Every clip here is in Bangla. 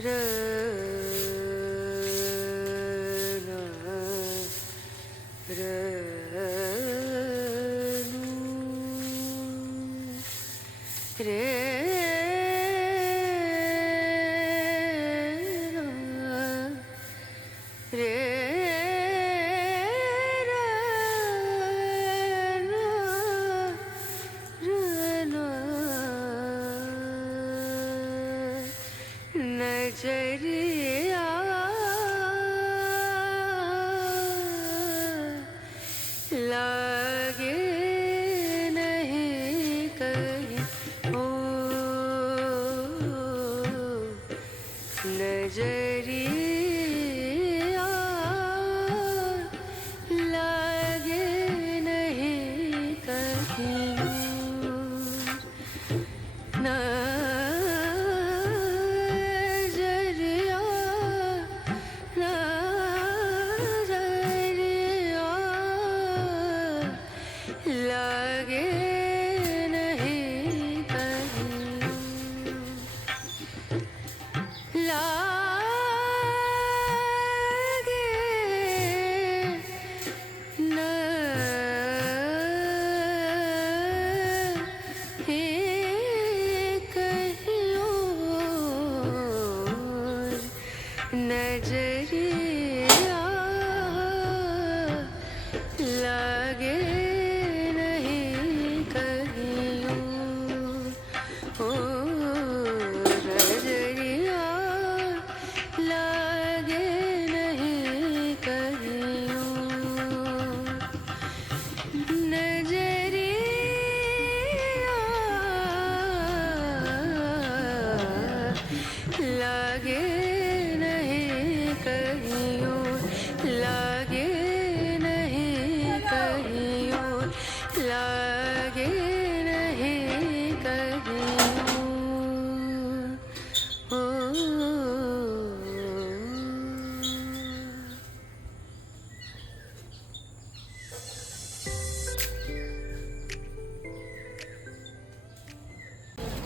る。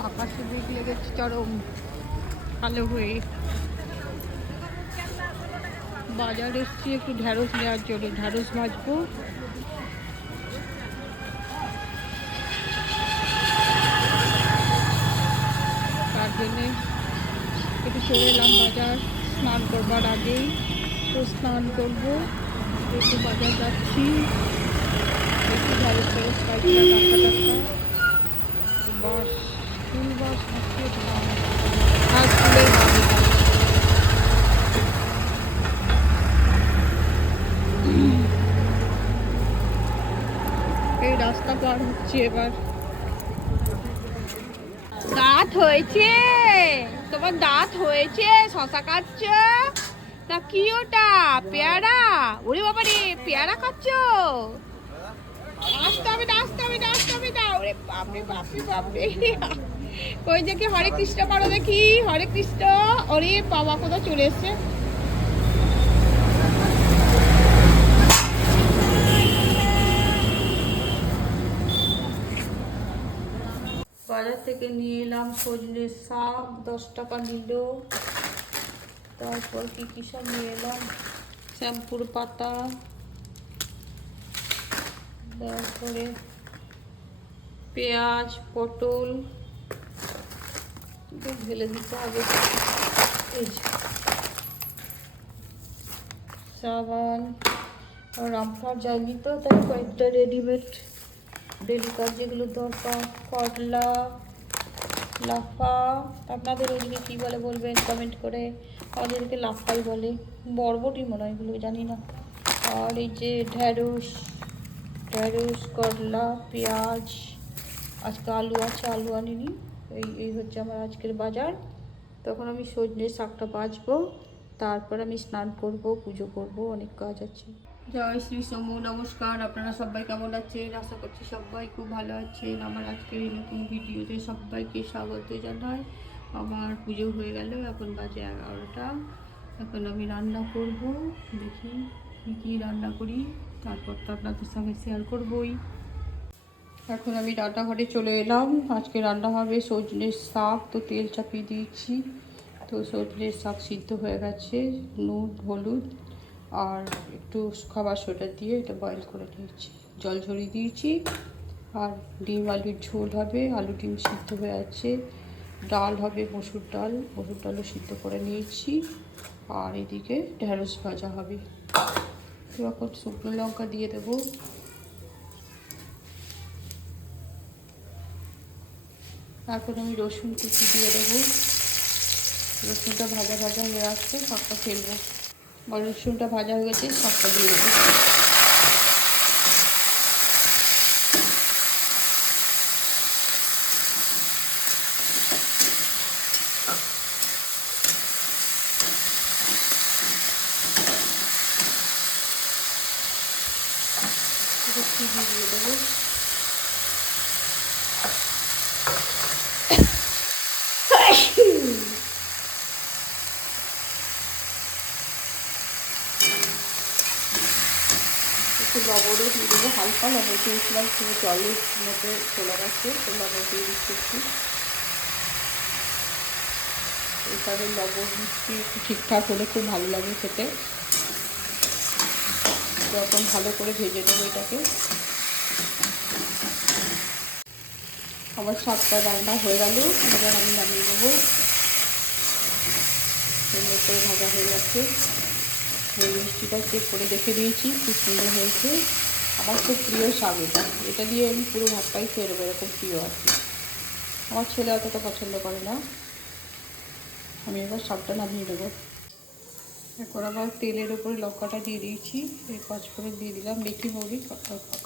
আকাশে দিক লেগেছে, চরম কালো হয়ে। বাজার এসছি একটু ঢ্যাঁড়স নেওয়ার জন্য ঢ্যাঁড়স ভাজবো। তার জন্যে একটু চলে এলাম বাজার, স্নান করবার আগেই। তো স্নান করব, একটু বাজার যাচ্ছি। একটু ঢ্যাঁড়স ফেরস কাটটা টাকা টাকা বাস। বাস এই রাস্তা পার হচ্ছে এবার। দাঁত হয়েছে। তোমার দাঁত হয়েছে, শশা খাচ্ছ তা কি ওটা? পেয়ারা? ওরে বাবা রে, পেয়ারা খাচ্ছ? আসতে হবে না আসতে হবে না আসতে হবে। না ওরে বাপরে বাপরে বাপরে। ওই যে কি হরে কৃষ্ণ করো দেখি, হরে কৃষ্ণ। ওরে বাবা কোথাও চলে এসছে? বাজার থেকে নিয়ে এলাম সজনে শাক, দশ টাকা নিল। তারপর কি কি সব নিয়ে এলাম? শ্যাম্পুর পাতা। তারপরে পেঁয়াজ, পটল। ঢেলে দিতে হবে। এই। সাবান আর রামফার যায়নি তো, তাই কয়েকটা রেডিমেড ডেলি কাজ যেগুলো দরকার। করলা লাফা। আপনাদের ওইদিকে কী বলে বলবেন? কমেন্ট করে। আমাদেরকে লাফাই বলে। বরবটি মনে হয় এগুলো, জানি না। আর এই যে ঢ্যাঁড়স ঢ্যাঁড়স করলা পেঁয়াজ, আজকে আলু আছে, আলু আনিনি। এই এই হচ্ছে আমার আজকের বাজার। তখন আমি সজনে শাকটা বাছবো তারপর আমি স্নান করব, পুজো করব, অনেক কাজ আছে। জয় শ্রী সমু, নমস্কার। আপনারা সবাই কেমন আছেন? আশা করছি সবাই খুব ভালো আছেন। আমার আজকের এই নতুন ভিডিওতে সবাইকে স্বাগত জানাই। আমার পুজো হয়ে গেল, এখন বাজে এগারোটা। এখন আমি রান্না করব। দেখি কী রান্না করি। তারপর তো আপনাদের সঙ্গে শেয়ার করবই। এখন আমি রান্নাঘরে চলে এলাম। আজকে রান্না হবে সজনের শাক। তো তেল চাপিয়ে দিয়েছি। তো সজনের শাক সিদ্ধ হয়ে গেছে। নুন, হলুদ আর একটু খাবার সোডা দিয়ে এটা বয়েল করে নিয়েছি। জল ঝরিয়ে দিয়েছি। আর ডিম, আলুর ঝোল হবে। আলু ডিম সিদ্ধ হয়ে আছে। ডাল হবে, মসুর ডাল। মসুর ডালও সিদ্ধ করে নিয়েছি। আর এদিকে ঢেঁড়স ভাজা হবে। এখন শুকনো লঙ্কা দিয়ে দেবো। তারপর আমি রসুন কুচি দিয়ে দেবো। রসুনটা ভাজা ভাজা হয়ে আসছে, সবটা ফেলব। রসুনটা ভাজা হয়ে গেছে, সবটা দিয়ে দেবো এটা চিনি দিয়ে দেবো একটু লবণও দিয়ে দেবো হালকা লবণ দিয়েছিলাম শুধু জলের মধ্যে চলে গেছে, তো লবণ দিয়ে দিচ্ছি এখানে লবণ মিষ্টি ঠিকঠাক হলে খুব ভালো লাগে খেতে। যখন ভালো করে ভেজে নেব এটাকে। আমার শাকটা রান্না হয়ে গেল, এবার আমি নামিয়ে নেব। সুন্দর করে ভাজা হয়ে গেছে। এই মিষ্টিটা চেক করে দেখে দিয়েছি, খুব সুন্দর হয়েছে। আমার খুব প্রিয় শাক এটা। এটা দিয়ে আমি পুরো ভাতটাই খেয়ে নেব, এরকম প্রিয় আর কি। আমার ছেলে অতটা পছন্দ করে না। আমি এবার শাকটা নামিয়ে নেব। এখন আবার তেলের ওপরে লঙ্কাটা দিয়ে দিয়েছি। পাঁচ করে দিয়ে দিলাম। মেথি মৌরি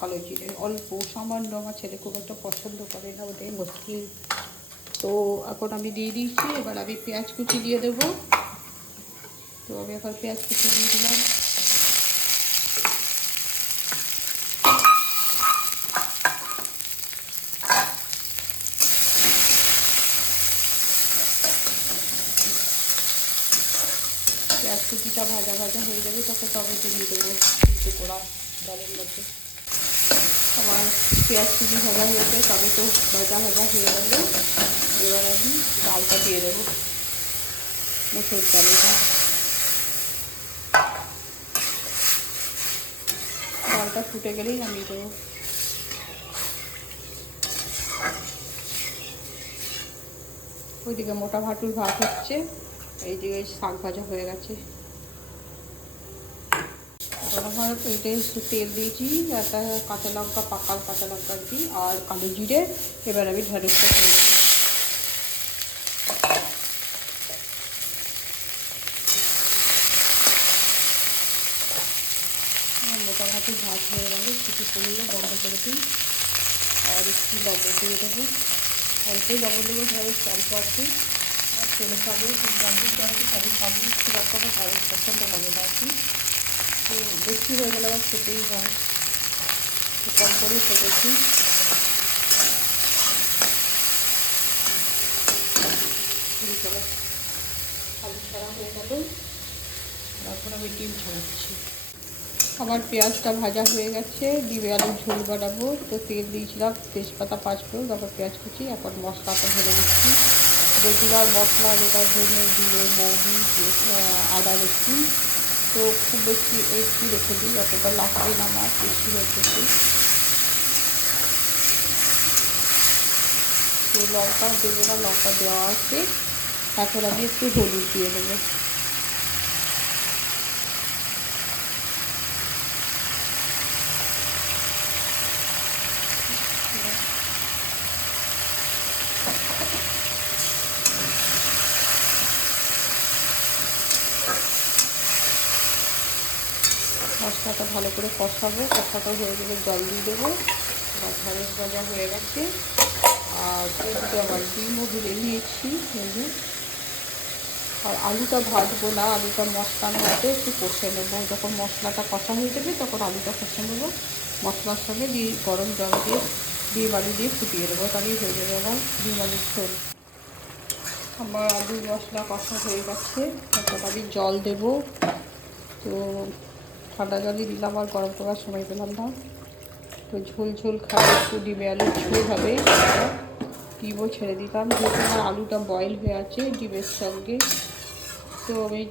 কালো জিরে অল্প, সামান্য আমার ছেলে খুব একটা পছন্দ করে না, ওদের মোস্টলি তো এখন আমি দিয়ে দিয়েছি। এবার আমি পেঁয়াজ কুচি দিয়ে দেবো। তো আমি এখন পেঁয়াজ কুচি দিয়ে দিলাম। পেঁয়াজ কুচিটা ভাজা ভাজা হয়ে যাবে তখন টমেটো দিয়ে দেবো কিন্তু করা ডালের মধ্যে। আমার পেঁয়াজ কুচি ভাজা হয়েছে টমেটো ভাজা ভাজা হয়ে গেলে। এবার আমি ডালটা দিয়ে দেবো, মুসুর ডালটা ডালটা ফুটে গেলেই নামিয়ে দেবো। ওইদিকে মোটা ভাটুর ভাত হচ্ছে, এইদিকে শাক ভাজা হয়ে গেছে। একটু তেল দিয়েছি, একটা কাঁচা লঙ্কা, পাকা কাঁচা লঙ্কা দিই আর কালো জিরে। এবার আমি ঢেঁড়সটা মোটা ভাতে হয়ে গেলে কিছু করলে বন্ধ করে দিই আর একটু লবণ দিয়ে দেবো। অল্পই লবণ দেবো ঢেঁড়স অল্প আছে। আর ছেলে খাবে গাজর গাজর সবই খাবে। খুব একটা ঢেঁড়স পছন্দ হবে না আর কি। তো বেশি হয়ে গেলে আবার খেতেই হয়। কম করে খেতেছি। আলু ছাড়া হয়ে গেল। এখন আমি ডিম ছাড়াচ্ছি। আমার পেঁয়াজটা ভাজা হয়ে গেছে, ডিমে আলুর ঝোল বানাবো। তো তেল দিয়েছিলাম, তেজপাতা, পাঁচ ফোড়ন, তারপর পেঁয়াজ কুচি এখন মশলাটা ঢেলে দিচ্ছি। রেগুলার মশলা যেটা ধরে দিয়ে মৌরি আদা, রসুন। তো খুব বেশি একটু রেখে দিই, অতটা লাগবে না আমার, বেশি হয়েছে তো লঙ্কা দেবো না, লঙ্কা দেওয়া আছে। এখন আমি একটু হলুদ দিয়ে দেবো মশলাটা ভালো করে কষাবো, কষাটা হয়ে গেলে জল দিয়ে দেবো। এবার ঢেঁড়স ভাজা হয়ে গেছে। আর এদিকে আবার ডিমও ভেজে নিয়েছি ভেজে আর আলুটা ভাজবো না, আলুটা মশলার মধ্যে একটু কষে নেব। যখন মশলাটা কষা হয়ে যাবে, তখন আলুটা কষে নেব। মশলার সঙ্গে দিয়ে গরম জল দিয়ে ডিম আলু দিয়ে ফুটিয়ে দেবো তাহলেই হয়ে যাবে আমার ডিম আলুর ঝোল। আমার আলু মশলা কষা হয়ে গেছে। তখন আমি জল দেবো। তো ঠান্ডা জলই দিলাম আর গরম করার সময় পেলাম না। তো ঝোল ঝোল খাবে একটু ডিমে আলুর ঝোল হবে। ডিমও ছেড়ে দিতাম। যেহেতু আমার আলুটা বয়েল হয়ে আছে ডিমের সঙ্গে, তো আমি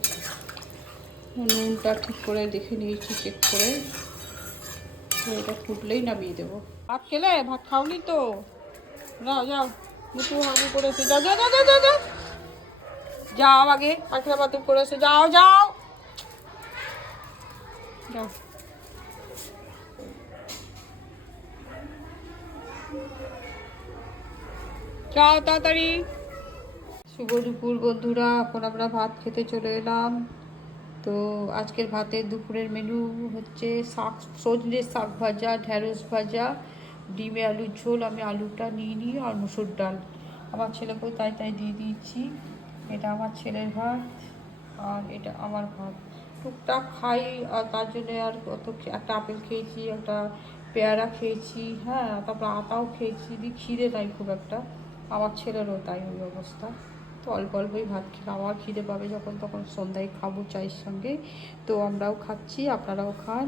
নুনটা ঠিক করে দেখে নিয়েছি চেক করে। তো এটা ফুটলেই নামিয়ে দেবো। ভাত খেলে? ভাত খাওনি তো? যাও যাও মুটু হাগু করেছে যাও যাও যাও যাও যাও যাও আগে, পাখরা বাতুর করেছে। যাও যাও। যাও যাও তাড়াতাড়ি। শুভ দুপুর বন্ধুরা, এখন আমরা ভাত খেতে চলে এলাম। তো আজকের ভাতের দুপুরের মেনু হচ্ছে শাক, সজনে শাক ভাজা ঢ্যাঁড়স ভাজা, ডিমে আলুর ঝোল, আমি আলুটা নিয়ে নিই আর মুসুর ডাল। আমার ছেলেকেও তাই তাই দিয়ে দিয়েছি। এটা আমার ছেলের ভাত আর এটা আমার ভাত। টুকটাক খাই আর তার জন্যে আর অত একটা আপেল খেয়েছি, একটা পেয়ারা খেয়েছি হ্যাঁ তারপর আতাও খেয়েছি দিয়ে খিদে নাই খুব একটা। আমার ছেলেরও তাই ওই অবস্থা। তো অল্প অল্পই ভাত খাওয়া খিদে পাবে যখন, তখন সন্ধ্যায় খাব চায়ের সঙ্গে। তো আমরাও খাচ্ছি, আপনারাও খান।